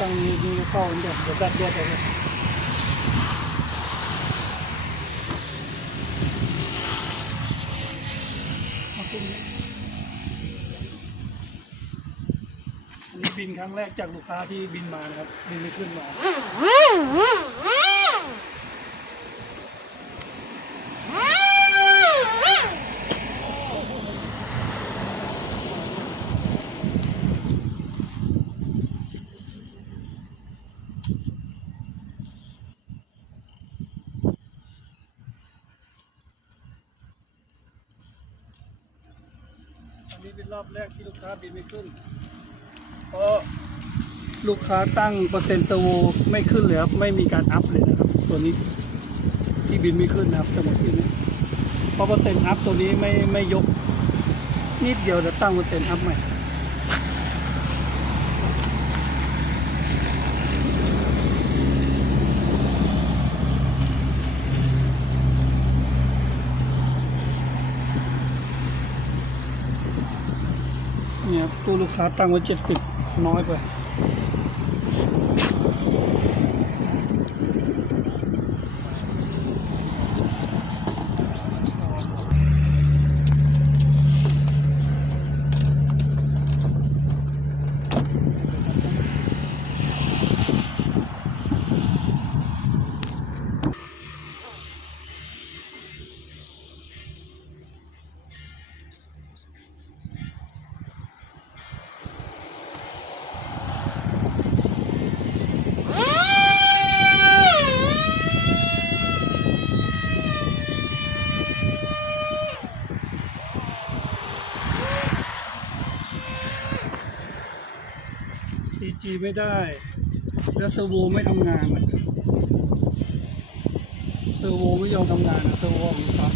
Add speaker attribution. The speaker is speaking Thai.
Speaker 1: ต้องนี้นี่เข้าเดี๋ยวเดี๋ยวแบเดียวเลยเอาขึ้นนี้อันนี้บินครั้งแรกจากลูกค้าที่บินมานะครับ บินไม่ขึ้นมา อั นี้เป็นรอบแรกที่ลูกค้าบินไม่ขึ้น เพราะลูกค้าตั้งเปอร์เซ็นต์ตอร์โวไม่ขึ้นเลยครับไม่มีการอัพเลยนะครับ ตัวนี้ที่บินไม่ขึ้นนะครับทั้งหมดที่นี้เพราะเปอร์เซ็นต์อัพตัวนี้ไม่ไม่ยกนิดเดียวจะตั้งเปอร์เซ็นต์อัพใหม่ เนี่ยตัวลูกค้าตั้งไว้เจ็ดสิบน้อยไป CG ไม่ได้ แล้วเซอร์โวไม่ทำงานอะเซอร์โวไม่ยอมทำงานนะเซอร์โวของฟ้า